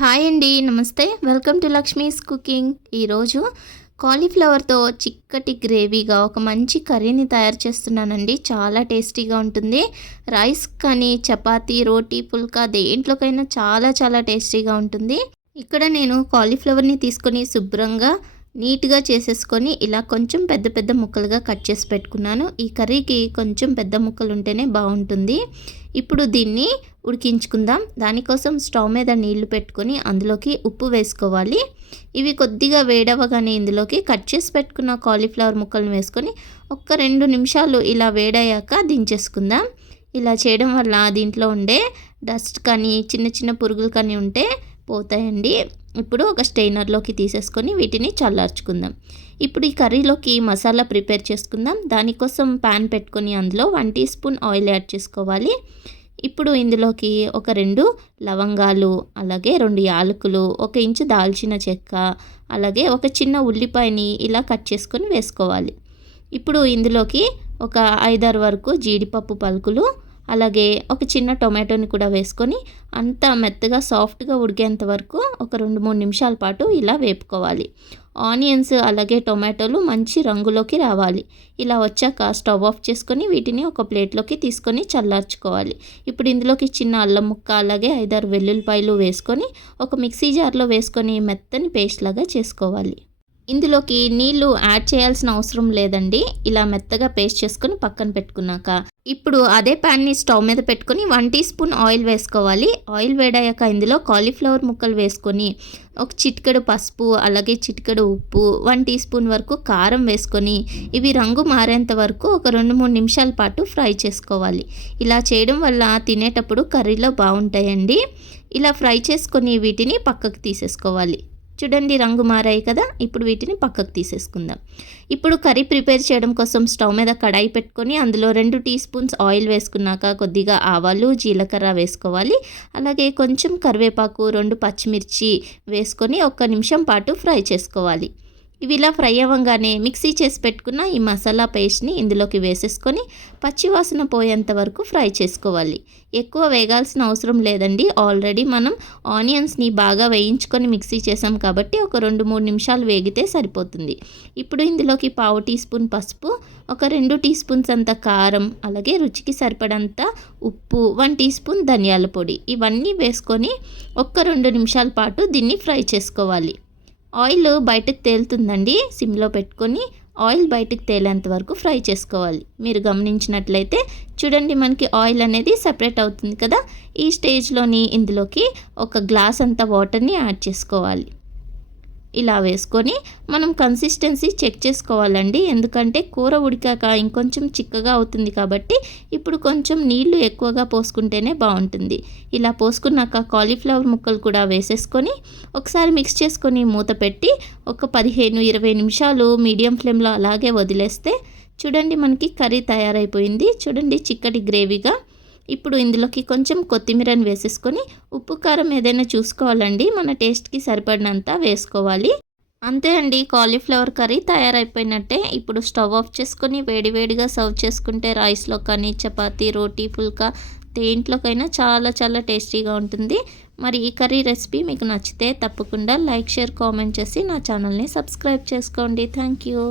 Hi అండి నమస్తే. Welcome to Lakshmi's cooking ఈరోజు కాలీఫ్లవర్తో చిక్కటి గ్రేవీగా ఒక మంచి కర్రీని తయారు చేస్తున్నానండి. చాలా టేస్టీగా ఉంటుంది. రైస్ కానీ చపాతీ రోటీ పుల్కా దేంట్లోకైనా చాలా చాలా టేస్టీగా ఉంటుంది. ఇక్కడ నేను కాలీఫ్లవర్ని తీసుకొని శుభ్రంగా నీట్గా చేసేసుకొని ఇలా కొంచెం పెద్ద పెద్ద ముక్కలుగా కట్ చేసి పెట్టుకున్నాను. ఈ కర్రీకి కొంచెం పెద్ద ముక్కలు ఉంటేనే బాగుంటుంది. ఇప్పుడు దీన్ని ఉడికించుకుందాం. దానికోసం స్టవ్ మీద నీళ్ళు పెట్టుకొని అందులోకి ఉప్పు వేసుకోవాలి. ఇవి కొద్దిగా వేడవగానే ఇందులోకి కట్ చేసి పెట్టుకున్న కాలీఫ్లవర్ ముక్కలను వేసుకొని ఒక్క రెండు నిమిషాలు ఇలా వేడయ్యాక దించేసుకుందాం. ఇలా చేయడం వల్ల దీంట్లో ఉండే డస్ట్ కానీ చిన్న చిన్న పురుగులు కానీ ఉంటే పోతాయండి. ఇప్పుడు ఒక స్టెయినర్లోకి తీసేసుకొని వీటిని చల్లార్చుకుందాం. ఇప్పుడు ఈ కర్రీలోకి మసాలా ప్రిపేర్ చేసుకుందాం. దానికోసం ప్యాన్ పెట్టుకొని అందులో one teaspoon oil add చేసుకోవాలి. ఇప్పుడు ఇందులోకి ఒక రెండు లవంగాలు అలాగే రెండు యాలకులు ఒక ఇంచు దాల్చిన చెక్క అలాగే ఒక చిన్న ఉల్లిపాయని ఇలా కట్ చేసుకొని వేసుకోవాలి. ఇప్పుడు ఇందులోకి ఒక ఐదారు వరకు జీడిపప్పు పలుకులు అలాగే ఒక చిన్న టొమాటోని కూడా వేసుకొని అంత మెత్తగా సాఫ్ట్గా ఉడికేంత వరకు ఒక రెండు మూడు నిమిషాల పాటు ఇలా వేపుకోవాలి. ఆనియన్స్ అలాగే టొమాటోలు మంచి రంగులోకి రావాలి. ఇలా వచ్చాక స్టవ్ ఆఫ్ చేసుకొని వీటిని ఒక ప్లేట్లోకి తీసుకొని చల్లార్చుకోవాలి. ఇప్పుడు ఇందులోకి చిన్న అల్లం ముక్క అలాగే ఐదారు వెల్లుల్లిపాయలు వేసుకొని ఒక మిక్సీ జార్లో వేసుకొని మెత్తని పేస్ట్ లాగా చేసుకోవాలి. ఇందులోకి నీళ్ళు యాడ్ చేయాల్సిన అవసరం లేదండి. ఇలా మెత్తగా పేస్ట్ చేసుకొని పక్కన పెట్టుకున్నాక ఇప్పుడు అదే ప్యాన్ని స్టవ్ మీద పెట్టుకొని వన్ టీ స్పూన్ ఆయిల్ వేసుకోవాలి. ఆయిల్ వేడయ్యాక ఇందులో కాలీఫ్లవర్ ముక్కలు వేసుకొని ఒక చిటికెడు పసుపు అలాగే చిటికెడు ఉప్పు వన్ టీ స్పూన్ వరకు కారం వేసుకొని ఇవి రంగు మారేంత వరకు ఒక రెండు మూడు నిమిషాల పాటు ఫ్రై చేసుకోవాలి. ఇలా చేయడం వల్ల తినేటప్పుడు కర్రీలో బాగుంటాయండి. ఇలా ఫ్రై చేసుకొని వీటిని పక్కకు తీసేసుకోవాలి. చూడండి రంగు మారాయి కదా. ఇప్పుడు వీటిని పక్కకు తీసేసుకుందాం. ఇప్పుడు కర్రీ ప్రిపేర్ చేయడం కోసం స్టవ్ మీద కడాయి పెట్టుకొని అందులో రెండు టీ స్పూన్స్ ఆయిల్ వేసుకున్నాక కొద్దిగా ఆవాలు జీలకర్ర వేసుకోవాలి. అలాగే కొంచెం కరివేపాకు రెండు పచ్చిమిర్చి వేసుకొని ఒక్క నిమిషం పాటు ఫ్రై చేసుకోవాలి. ఇవి ఇలా ఫ్రై అవ్వగానే మిక్సీ చేసి పెట్టుకున్న ఈ మసాలా పేస్ట్ని ఇందులోకి వేసేసుకొని పచ్చివాసన పోయేంత వరకు ఫ్రై చేసుకోవాలి. ఎక్కువ వేగాల్సిన అవసరం లేదండి. ఆల్రెడీ మనం ఆనియన్స్ని బాగా వేయించుకొని మిక్సీ చేసాం కాబట్టి ఒక రెండు మూడు నిమిషాలు వేగితే సరిపోతుంది. ఇప్పుడు ఇందులోకి పావు టీ స్పూన్ పసుపు ఒక రెండు టీ స్పూన్స్ అంత కారం అలాగే రుచికి సరిపడంత ఉప్పు వన్ టీ స్పూన్ ధనియాల పొడి. ఇవన్నీ వేసుకొని ఒక్క రెండు నిమిషాల పాటు దీన్ని ఫ్రై చేసుకోవాలి. ఆయిల్ బయటకు తేలుతుందండి సిమ్లో పెట్టుకొని ఆయిల్ బయటకు తేలేంత వరకు ఫ్రై చేసుకోవాలి. మీరు గమనించినట్లయితే చూడండి మనకి ఆయిల్ అనేది సపరేట్ అవుతుంది కదా ఈ స్టేజ్లోని ఇందులోకి ఒక గ్లాస్ అంత వాటర్ని యాడ్ చేసుకోవాలి. ఇలా వేసుకొని మనం కన్సిస్టెన్సీ చెక్ చేసుకోవాలండి. ఎందుకంటే కూర ఉడికాక ఇంకొంచెం చిక్కగా అవుతుంది కాబట్టి ఇప్పుడు కొంచెం నీళ్ళు ఎక్కువగా పోసుకుంటేనే బాగుంటుంది. ఇలా పోసుకున్నాక కాలీఫ్లవర్ ముక్కలు కూడా వేసేసుకొని ఒకసారి మిక్స్ చేసుకొని మూత పెట్టి ఒక పదిహేను ఇరవై నిమిషాలు మీడియం ఫ్లేమ్లో అలాగే వదిలేస్తే చూడండి మనకి కర్రీ తయారైపోయింది. చూడండి చిక్కటి గ్రేవీగా ఇప్పుడు ఇందులోకి కొంచెం కొత్తిమీరని వేసేసుకొని ఉప్పు కారం ఏదైనా చూసుకోవాలండి. మన టేస్ట్కి సరిపడినంత వేసుకోవాలి. అంతే అండి కాలీఫ్లవర్ కర్రీ తయారైపోయినట్టే. ఇప్పుడు స్టవ్ ఆఫ్ చేసుకొని వేడివేడిగా సర్వ్ చేసుకుంటే రైస్లో కానీ చపాతీ రోటీ ఫుల్కా దేంట్లోకైనా చాలా చాలా టేస్టీగా ఉంటుంది. మరి ఈ కర్రీ రెసిపీ మీకు నచ్చితే తప్పకుండా లైక్ షేర్ కామెంట్ చేసి నా ఛానల్ని సబ్స్క్రైబ్ చేసుకోండి. Thank you.